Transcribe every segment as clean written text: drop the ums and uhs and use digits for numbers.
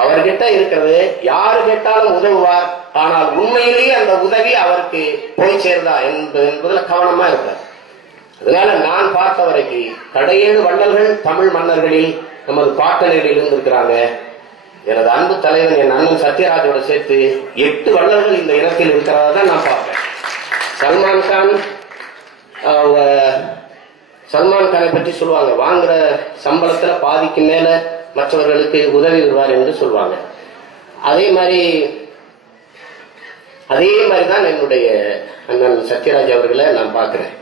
அவர்கிட்ட இருக்கிறது யாரு கேட்டாலும் உதவுவார். ஆனால் உண்மையிலேயே அந்த உதவி அவருக்கு போய் சேர்ந்தா என்பதுல கவனமா இருப்பார். அதனால நான் பார்த்த வரைக்கும் 7 வள்ளல்கள் தமிழ் மன்னர்களில் நமது பாட்டனைகளில் இருந்திருக்கிறாங்க. எனது அன்பு தலைவன் என் அண்ணன் சத்யராஜோட சேர்த்து 8 வள்ளல்கள் இந்த இனத்தில் இருக்கிறதா தான் நான் பார்ப்பேன். சல்மான் கானை பற்றி சொல்லுவாங்க, வாங்குற சம்பளத்துல பாதிக்கு மேல மற்றவர்களுக்கு உதவி வருவார் என்று சொல்லுவாங்க. அதே மாதிரிதான் என்னுடைய அண்ணன் சத்யராஜ் அவர்களை நான் பார்க்கிறேன்.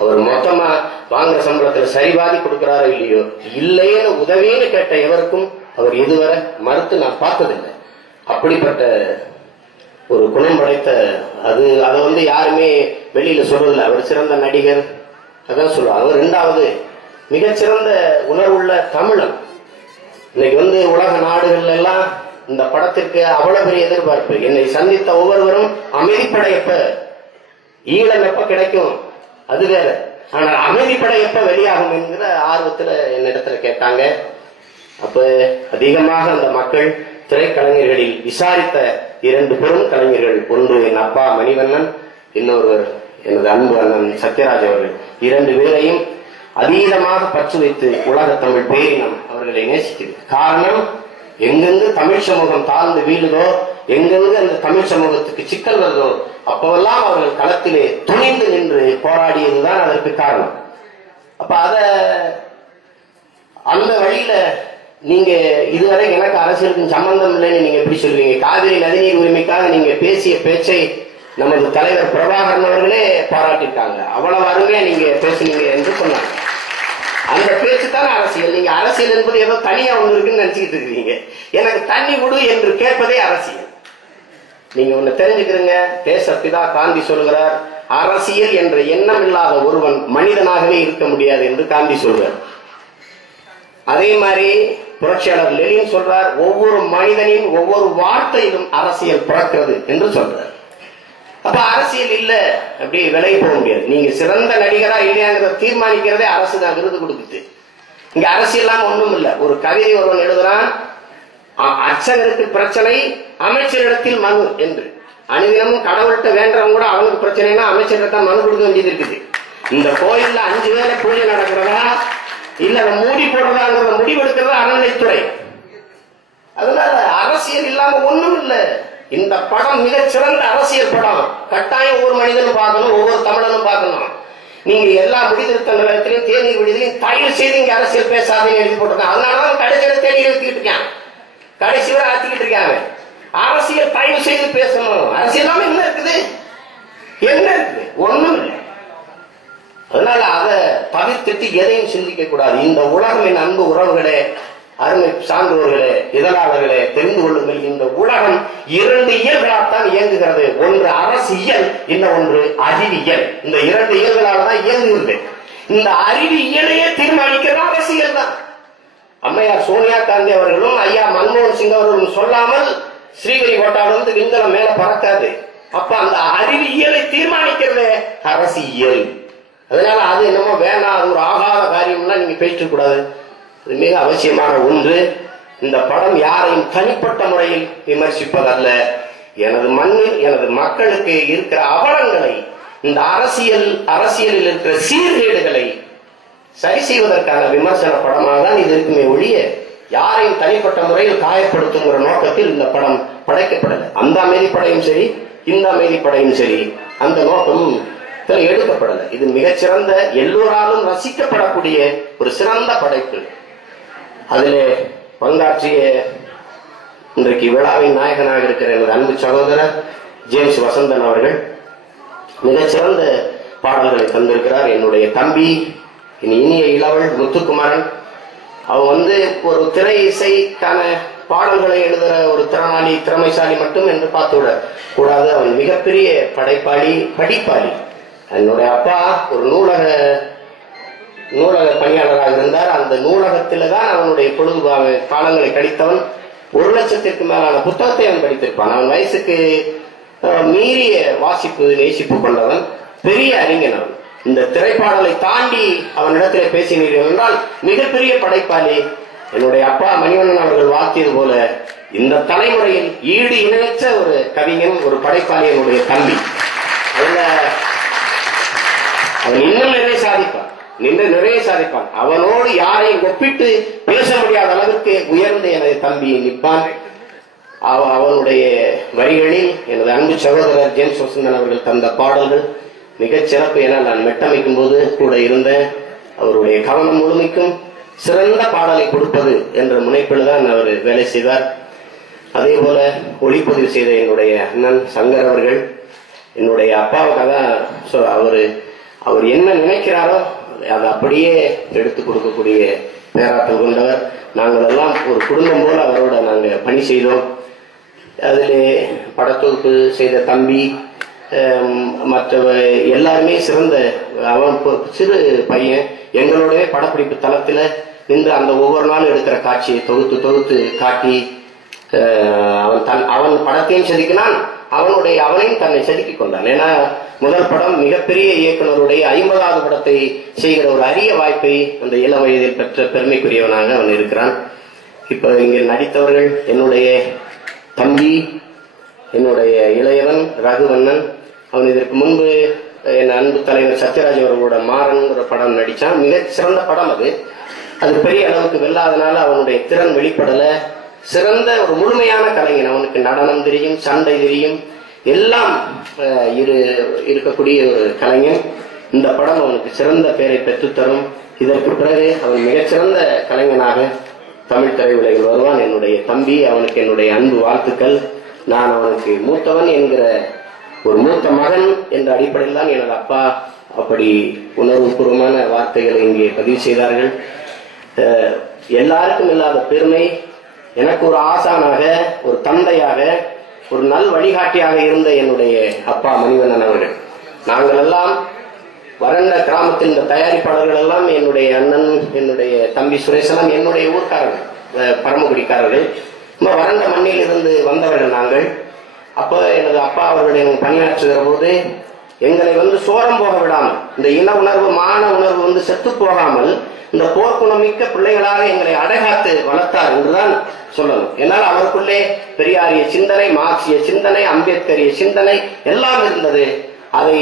அவர் மொத்தமா வாங்குற சம்பளத்துல சரிபாதி கொடுக்கிறாரோ இல்லையோ, இல்லையே உதவின்னு கேட்ட எவருக்கும் அவர் இதுவரை மறுத்து நான் பார்த்ததில்லை. அப்படிப்பட்ட ஒரு குணம் படைத்த அதை யாருமே வெளியில சொல்றதில்லை. அவர் சிறந்த நடிகர் அதான் சொல்லுவார். அவர் 2வது மிகச்சிறந்த உணர்வுள்ள தமிழன். இன்னைக்கு உலக நாடுகள் எல்லாம் இந்த படத்திற்கு அவ்வளவு பெரிய எதிர்பார்ப்பு. என்னை சந்தித்த ஒவ்வொருவரும் அமைதிப்படை எப்ப, ஈழம் எப்ப கிடைக்கும் அது வேற, ஆனால் அமைதிப்படை எப்ப வெளியாகும் என்கிற ஆர்வத்துல என்னிடத்துல கேட்டாங்க. அப்ப அதிகமாக அந்த மக்கள் திரைக்கலைஞர்களில் விசாரித்த 2 பெரும் கலைஞர்கள், ஒன்று என் அப்பா மணிவண்ணன், இன்னொருவர் எனது அன்பு அண்ணன் சத்யராஜ் அவர்கள். 2 பேரையும் அதீதமாக பற்று வைத்து உலக தமிழ் பேரினம் அவர்களை நேசிக்கிறது. காரணம், எங்கெங்கு தமிழ் சமூகம் தாழ்ந்து வீழுதோ, எங்கெங்கு அந்த தமிழ் சமூகத்துக்கு சிக்கல் வருதோ, அப்பவெல்லாம் அவர்கள் களத்திலே துணிந்து நின்று போராடியதுதான் அதற்கு காரணம். அப்ப அந்த வழியில நீங்க இதுவரை எனக்கு அரசியலுக்கு சம்பந்தம் இல்லைன்னு நீங்க எப்படி சொல்லுவீங்க? காவிரி நதிநீர் உரிமைக்காக நீங்க பேசிய பேச்சை நமது தலைவர் பிரபாகரன் அவர்களே பாராட்டியிருக்காங்க. அவ்வளவு அருமையா நீங்க பேசுனீங்க என்று சொன்னாங்க. அந்த பேச்சு தான் அரசியல். நீங்க அரசியல் என்பது ஏதோ தனியா ஒண்ணு இருக்குன்னு நினைச்சுக்கிட்டு இருக்கீங்க. எனக்கு தண்ணி விடு என்று கேட்பதே அரசியல். நீங்க ஒண்ணு தெரிஞ்சுக்கிறீங்க, தேசப்பிதா காந்தி சொல்கிறார், அரசியல் என்ற எண்ணம் இல்லாத ஒருவன் மனிதனாகவே இருக்க முடியாது என்று காந்தி சொல்றார். அதே மாதிரி புரட்சியாளர் லெனின் சொல்றார், ஒவ்வொரு மனிதனின் ஒவ்வொரு வார்த்தையிலும் அரசியல் பிறக்கிறது என்று சொல்றார். அப்ப அரசியல் இல்ல அப்படி விலகி போக முடியாது. நீங்க சிறந்த நடிகரா இல்லையாங்கிறத தீர்மானிக்கிறதே அரசு தான் விருது கொடுக்குது. இங்க அரசியல்லாம் ஒண்ணும் இல்ல. ஒரு கவிதை ஒருவன் எழுதுறான், அர்ச்சகருக்கு பிரச்சனை அமைச்சரிடத்தில் மனு என்று. அனுதினமும் கடவுள்கிட்ட வேண்டவங்க கூட அவனுக்கு பிரச்சனைனா அமைச்சரிடத்தான் மனு கொடுக்க வேண்டியது இருக்குது. இந்த கோயில்ல 5 வேளை பூஜை நடக்கிறதா இல்ல மூடி போடுறதாங்கிறத முடிவெடுக்கிறதா அறநிலைத்துறை. அதனால அரசியல் இல்லாம ஒண்ணும் இல்ல. இந்த படம் மிகச்சிறந்த அரசியல் படம். கட்டாயம் ஒவ்வொரு மனிதனும் பார்க்கணும், ஒவ்வொரு தமிழனும் பார்க்கணும். நீங்க எல்லா முடிதிருத்த நிலையத்திலையும் தேநீர் விடுதலையும் தயவு செய்து இங்க அரசியல் பேசாதீங்க எழுதி போட்டிருக்காங்க. அதனாலதான் கடைசியில தேநீர் எழுத்திக்கிட்டு இருக்காங்க, கடைசி வரை ஆத்திக்கிட்டு இருக்காங்க. அரசியல் தயவு செய்து பேசணும். அரசியல் என்ன இருக்குது? என்ன இருக்குது? ஒண்ணும் இல்லை. அதனால அதை தவிர்த்துட்டு எதையும் சிந்திக்க கூடாது. இந்த உலகம் என் அன்பு உறவுகளே, அருமை சான்றோர்களே, இதழாளர்களே தெரிந்து கொள்ளுங்கள். இந்த உலகம் 2 இயல்களால்தான் இயங்குகிறது. ஒன்று அரசியல், இன்னொன்று அறிவியல். இந்த 2 இயல்களால் தான் இயங்குகிறது. இந்த அறிவியலையே தீர்மானிக்கிறது அரசியல் தான். அம்மையார் சோனியா காந்தி அவர்களும் ஐயா மன்மோகன் சிங் அவர்களும் சொல்லாமல் ஸ்ரீஹரிகோட்டாவிலிருந்து விண்கலம் மேல பறக்காது. அப்ப அந்த அறிவியலை தீர்மானிக்கிறது அரசியல். அதனால அது என்னமோ வேணாம், அது ஒரு ஆகாத காரியம்லாம் நீங்க பேச கூடாது. இது மிக அவசியமான ஒன்று. இந்த படம் யாரையும் தனிப்பட்ட முறையில் விமர்சிப்பதல்ல. எனது மண்ணில் எனது மக்களுக்கு இருக்கிற அவலங்களை, இந்த அரசியலில் இருக்கிற சீர்கேடுகளை சரி செய்வதற்கான விமர்சன படமாக தான் இது இருக்குமே ஒழிய யாரையும் தனிப்பட்ட முறையில் காயப்படுத்துங்கிற நோக்கத்தில் இந்த படம் படைக்கப்படலை. அந்த அமைதிப்படையும் சரி, இந்த அமைதிப்படையும் சரி, அந்த நோக்கமும் எடுக்கப்படலை. இது மிகச்சிறந்த, எல்லோராலும் ரசிக்கப்படக்கூடிய ஒரு சிறந்த படைப்பு. அதிலே பங்காற்றிய இன்றைக்கு விழாவின் நாயகனாக இருக்கிற எனது அன்பு சகோதரர் ஜேம்ஸ் வசந்தன் அவர்கள் மிகச்சிறந்த பாடல்களை தந்திருக்கிறார். என்னுடைய தம்பி, இனிய இளவல் முத்துக்குமாரன், அவன் ஒரு திரை இசைக்கான பாடல்களை எழுதுற ஒரு திறமைசாலி மட்டும் என்று பார்த்து விட கூடாது. அவன் மிகப்பெரிய படைப்பாளி, படிப்பாளி. என்னுடைய அப்பா ஒரு நூலக பணியாளராக இருந்தார். அந்த நூலகத்தில தான் அவனுடைய பொழுது காலங்களை கழித்தவன். 1,00,000க்கு மேலான புத்தகத்தை அவன் படித்திருப்பான். அவன் வயசுக்கு மீறிய வாசிப்பு நேசிப்பு கொண்டவன், பெரிய அறிஞன். அவன் இந்த திரைப்பாடலை தாண்டி அவனிடத்திலே பேசினீர்கள் என்றால் மிகப்பெரிய படைப்பாளி. என்னுடைய அப்பா மணிவண்ணன் அவர்கள் வாழ்த்தியது போல இந்த தலைமுறையில் ஈடு இணையற்ற ஒரு கவிஞன், ஒரு படைப்பாளி என்னுடைய தம்பி. அதுல அவன் இன்னும் நிறைய சாதிப்பான். அவனோடு யாரையும் ஒப்பிட்டு பேச முடியாத அளவுக்கு உயர்ந்த எனது தம்பி நிற்பான். அவனுடைய வரிகளில் எனது அன்பு சகோதரர் ஜேம்ஸ் வசந்தன் அவர்கள் தந்த பாடல்கள் மிகச் சிறப்பு என நான் மெட்டமைக்கும் போது கூட இருந்த அவருடைய கவனம் முழுமைக்கும் சிறந்த பாடலை கொடுப்பது என்ற முனைப்பில் தான் அவர் வேலை செய்தார். அதே போல ஒளிப்பதிவு செய்த என்னுடைய அண்ணன் சங்கர் அவர்கள் என்னுடைய அப்பாவுக்காக அவர் என்ன நினைக்கிறாரோ அதை அப்படியே எடுத்து கொடுக்கக்கூடிய பேராற்றல் கொண்டவர். நாங்கள் எல்லாம் ஒரு குடும்பம் போல அவரோட நாங்கள் பணி செய்தோம். அதிலே படத்தொகுப்பு செய்த தம்பி மற்ற எல்லாருமே சிறந்த, அவன் சிறு பையன் எங்களுடைய படப்பிடிப்பு தளத்தில் நின்று அந்த ஒவ்வொரு நாளும் எடுக்கிற காட்சியை தொகுத்து காட்டி அவன் படத்தையும் செதுக்கினான், அவனையும் தன்னை செதுக்கிக் கொண்டான். ஏன்னா முதல் படம் மிகப்பெரிய இயக்குநருடைய 50வது படத்தை செய்கிற ஒரு அரிய வாய்ப்பை அந்த இளம் வயதில் பெற்ற பெருமைக்குரியவனாக அவன் இருக்கிறான். இப்ப இங்கே நடித்தவர்கள் என்னுடைய தம்பி, என்னுடைய இளையவன் ரகுவண்ணன். அவன் இதற்கு முன்பு என் அன்பு தலைவர் சத்யராஜ் அவர்களோட மாறன்ங்கிற படம் நடிச்சான். மிக சிறந்த படம் அது பெரிய அளவுக்கு வெல்லாதனால அவனுடைய திறன் வெளிப்படல. சிறந்த ஒரு முழுமையான கலைஞன். அவனுக்கு நடனம் தெரியும், சண்டை தெரியும், எல்லாம் இருக்கக்கூடிய ஒரு கலைஞன். இந்த படம் அவனுக்கு சிறந்த பெயரை பெற்றுத்தரும். இதற்கு பிறகு அவன் மிகச்சிறந்த கலைஞனாக தமிழ் திரையுலகில் வருவான். என்னுடைய தம்பி, அவனுக்கு என்னுடைய அன்பு வாழ்த்துக்கள். நான் அவனுக்கு மூத்தவன் என்கிற ஒரு மூத்த மகன் என்ற அடிப்படையில் தான் எனது அப்பா அப்படி உணர்வுபூர்வமான வார்த்தைகளை இங்கே பதிவு செய்தார்கள். எல்லாருக்கும் இல்லாத பெருமை எனக்கு ஒரு ஆசானாக, ஒரு தந்தையாக, ஒரு நல் வழிகாட்டியாக இருந்த என்னுடைய அப்பா மணிவண்ணன் அவர்கள். நாங்கள் எல்லாம் வறண்ட கிராமத்தில் இந்த தயாரிப்பாளர்கள் எல்லாம் என்னுடைய அண்ணன், என்னுடைய தம்பி சுரேசெல்லாம் என்னுடைய ஊர்க்காரர்கள், பரமக்குடிக்காரர்கள். ரொம்ப வறண்ட மண்ணில் இருந்து வந்தவர்கள் நாங்கள். அப்போ எனது அப்பா அவர்களுடைய பணியாற்றுகிற போது எங்களை சோரம் போக விடாமல், இந்த இன உணர்வு மான உணர்வு செத்து போகாமல் இந்த போர்க்குணமிக்க பிள்ளைகளாக எங்களை அடைகாத்து வளர்த்தார் என்றுதான் சொல்லணும். என்னால் அவருக்குள்ளே பெரியாரிய சிந்தனை, மார்க்சிய சிந்தனை, அம்பேத்கரிய சிந்தனை எல்லாம் இருந்தது. அதை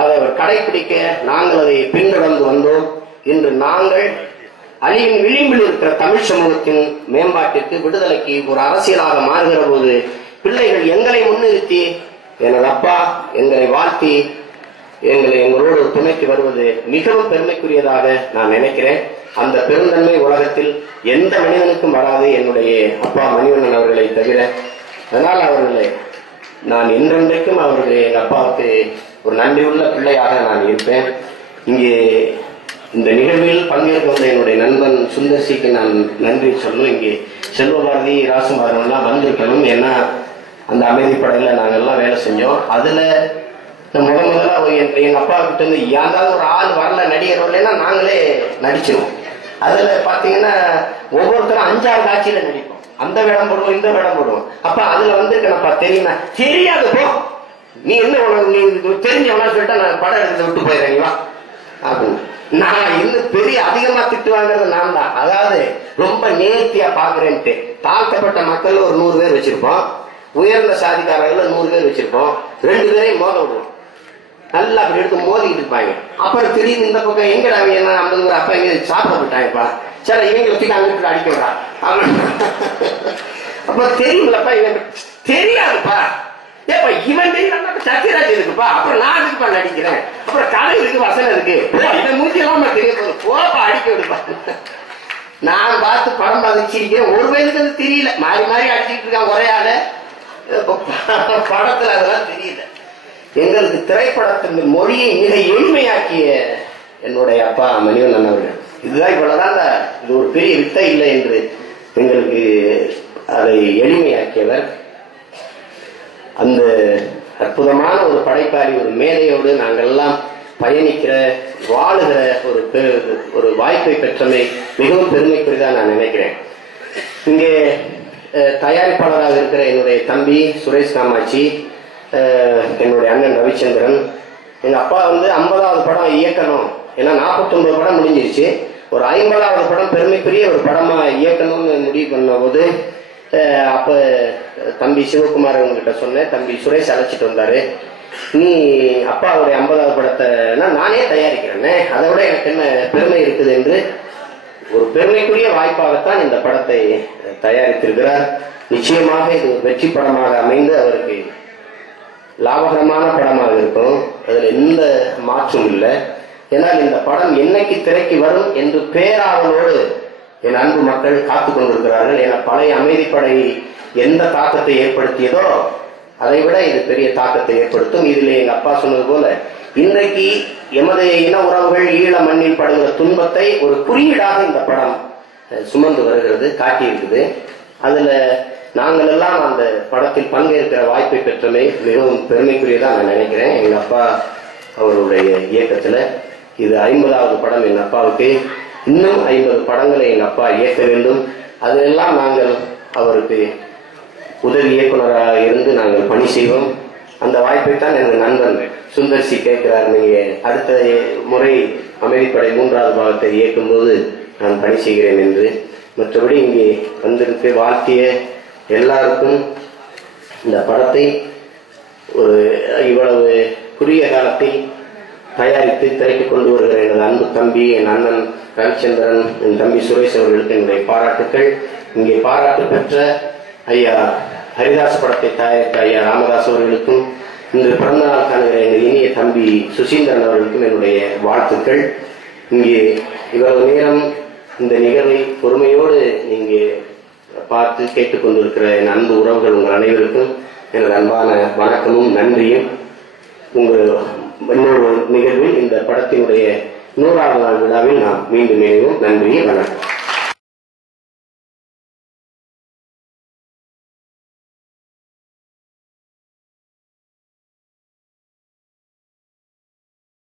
அவர் கடைபிடிக்க நாங்கள் அதை பின்தொடர்ந்து வந்தோம். இன்று நாங்கள் அழிவின் விளிம்பில் இருக்கிற தமிழ் சமூகத்தின் மேம்பாட்டிற்கு, விடுதலைக்கு ஒரு அரசியலாக மாறுகிற போது பிள்ளைகள் எங்களை முன்னிறுத்தி எனது அப்பா எங்களை வாழ்த்தி எங்களோடு துணைக்கு வருவது மிகவும் பெருமைக்குரியதாக நான் நினைக்கிறேன். அந்த பெருந்தன்மை உலகத்தில் எந்த மனிதனுக்கும் வராது, என்னுடைய அப்பா மணிவண்ணன் அவர்களை தவிர. அதனால் அவர்களை நான் என்றென்றைக்கும் அவர்கள் எங்கள் அப்பாவுக்கு ஒரு நன்றியுள்ள பிள்ளையாக நான் இருப்பேன். இங்கே இந்த நிகழ்வில் பங்கேற்க வந்த என்னுடைய நண்பன் சுந்தர்சிக்கு நான் நன்றி சொல்லணும். இங்கே செல்வபாரதி, ராசுமாரெல்லாம் வந்திருக்கணும். ஏன்னா அந்த அமைதிப்படையில் நாங்கள்லாம் வேலை செஞ்சோம். அதில் முதல்ல எங்க அப்பா கிட்ட இருந்து யாராவது ஒரு ஆள் வரல, நடிகர் வரலன்னா நாங்களே நடிச்சிருவோம். அதுல பாத்தீங்கன்னா ஒவ்வொருத்தரும் 5-6 காட்சியில நடிப்போம். அந்த வேடம் போடுவோம், இந்த வேடம் போடுவோம். அப்ப அதுல வந்திருக்கேனப்பா தெரியுமா? தெரியாது போ, நீ என்ன நீ தெரிஞ்சவனா சொல்லிட்டா நான் படம் எடுத்து விட்டு போயிடுறீங்களா அப்படின்னு. நான் இன்னும் பெரிய அதிகமா திட்டு வாங்குறது நான் தான். அதாவது ரொம்ப நேர்த்தியா பாக்குறேன்ட்டு தாழ்த்தப்பட்ட மக்கள் ஒரு 100 பேர் வச்சிருப்போம், உயர்ந்த சாதிக்காரர்கள் 100 பேர் வச்சிருப்போம். 2 பேரையும் மோத விடுவோம். நல்லா அப்படி எடுத்து மோதிக்கிட்டு இருப்பாங்க. அப்புறம் திடீர்னு இந்த பக்கம் எங்கடா என்ன 50 பேர் அப்பா எங்க சாப்பிட விட்டாங்கப்பா, சரி இவங்க தூக்கி அங்கிட்டு அடிக்க விடா. அப்ப தெரியுங்களப்பா, இவன் தெரியாதுப்பா. ஏப்பா இவன் தெரியும், சத்யராஜ் இருக்குப்பா, அப்புறம் நான் இருக்குப்பா நடிக்கிறேன், அப்புறம் கதை இருக்கு, வசனம் இருக்கு, இதை மூஞ்சி எல்லாம் தெரிய போப்பா அடிக்க விடுப்பா. நான் பார்த்து படம் பதிச்சிருக்கேன். ஒரு பேருக்கு அது தெரியல, மாறி மாறி அடிச்சுட்டு இருக்கான் ஒரே ஆளு. படத்துல அதெல்லாம் தெரியல. எங்களுக்கு திரைப்படத்தின் மொழியை மிக எளிமையாக்கிய என்னுடைய அப்பா மணிவண்ணன் அவர்கள். இதுதான் இவ்வளவுதான், இது ஒரு பெரிய வித்தை இல்லை என்று எங்களுக்கு அதை எளிமையாக்கியவர். அந்த அற்புதமான ஒரு படைப்பாளி, ஒரு மேதையோடு நாங்கள்லாம் பயணிக்கிற, வாழுகிற ஒரு வாய்ப்பை பெற்றமை மிகவும் பெருமைக்குரியதான் நான் நினைக்கிறேன். இங்கே தயாரிப்பாளராக இருக்கிற என்னுடைய தம்பி சுரேஷ் காமாட்சி, என்னுடைய அண்ணன் ரவிச்சந்திரன், எங்க அப்பா 50வது படம் இயக்கணும். ஏன்னா 49 படம் முடிஞ்சிருச்சு. ஒரு 50வது படம் பெருமைக்குரிய ஒரு படமா இயக்கணும்னு முடிவு பண்ண போது அப்ப தம்பி சிவகுமார் அவங்ககிட்ட சொன்னேன், தம்பி சுரேஷ் அழைச்சிட்டு வந்தாரு. நீ அப்பாவுடைய 50வது படத்தை நானே தயாரிக்கிறேன்னு, அதை விட எனக்கு என்ன பெருமை இருக்குது என்று ஒரு பெருமைக்குரிய வாய்ப்பாகத்தான் இந்த படத்தை தயாரித்திருக்கிறார். நிச்சயமாக இது வெற்றி படமாக அமைந்து அவருக்கு லாபகரமான படமாக இருக்கும், அதுல எந்த மாற்றும் இல்லை. ஏன்னால் இந்த படம் என்னைக்கு திரைக்கு வரும் என்று பேராவலோடு என் அன்பு மக்கள் காத்து கொண்டிருக்கிறார்கள். என பழைய அமைதிப்படை எந்த தாக்கத்தை ஏற்படுத்தியதோ அதை விட இது பெரிய தாக்கத்தை ஏற்படுத்தும். இதில் எங்க அப்பா சொன்னது போல இன்றைக்கு எமது இன உறவுகள் ஈழ மண்ணில் படுகிற துன்பத்தை ஒரு குறியீடாக இந்த படம் சுமந்து வருகிறது, காட்டியிருக்குது. அதுல நாங்கள் எல்லாம் அந்த படத்தில் பங்கேற்கிற வாய்ப்பை பெற்றமை மிகவும் பெருமைக்குரியதான் நான் நினைக்கிறேன். எங்க அப்பா அவருடைய இயக்கத்துல இது 50வது படம். எங்க அப்பாவுக்கு இன்னும் 50 படங்களை எங்க அப்பா இயக்க வேண்டும். அதெல்லாம் நாங்கள் அவருக்கு உதவி இயக்குநராக இருந்து நாங்கள் பணி செய்வோம். அந்த வாய்ப்பை தான் எனது நண்பன் சுந்தர்சி கேட்கிறார், நீங்க அடுத்த முறை அமைதிப்படை 3வது பாகத்தை இயக்கும் போது நான் பணி செய்கிறேன் என்று. மற்றபடி இங்கே வந்திருக்கு வாழ்த்திய எல்லாருக்கும் இந்த படத்தை ஒரு இவ்வளவு குறுகிய காலத்தில் தயாரித்து திரைக்கு கொண்டு வருகிற எனது அன்பு தம்பி, என் அண்ணன் ரவிச்சந்திரன், என் தம்பி சுரேஷ் அவர்களுக்கு என்னுடைய பாராட்டுக்கள். இங்கே பாராட்டு பெற்ற ஐயா ஹரிதாஸ் படத்தை தயாரித்த ஐயா ராமதாஸ் அவர்களுக்கும், இன்று பிறந்த நாள் காணுகிற எங்கள் இனிய தம்பி சுசீந்திரன் அவர்களுக்கும் என்னுடைய வாழ்த்துக்கள். இங்கே இவ்வளவு நேரம் இந்த நிகழ்வை பொறுமையோடு நீங்க பார்த்து கேட்டுக்கொண்டிருக்கிற என் அன்பு உறவுகள் உங்கள் அனைவருக்கும் எனது அன்பான வணக்கமும் நன்றியும். உங்கள் இன்னொரு நிகழ்வில் இந்த படத்தினுடைய 100வது நாள் விழாவில் நாம் மீண்டும் இணைவோம். நன்றி, வணக்கம்.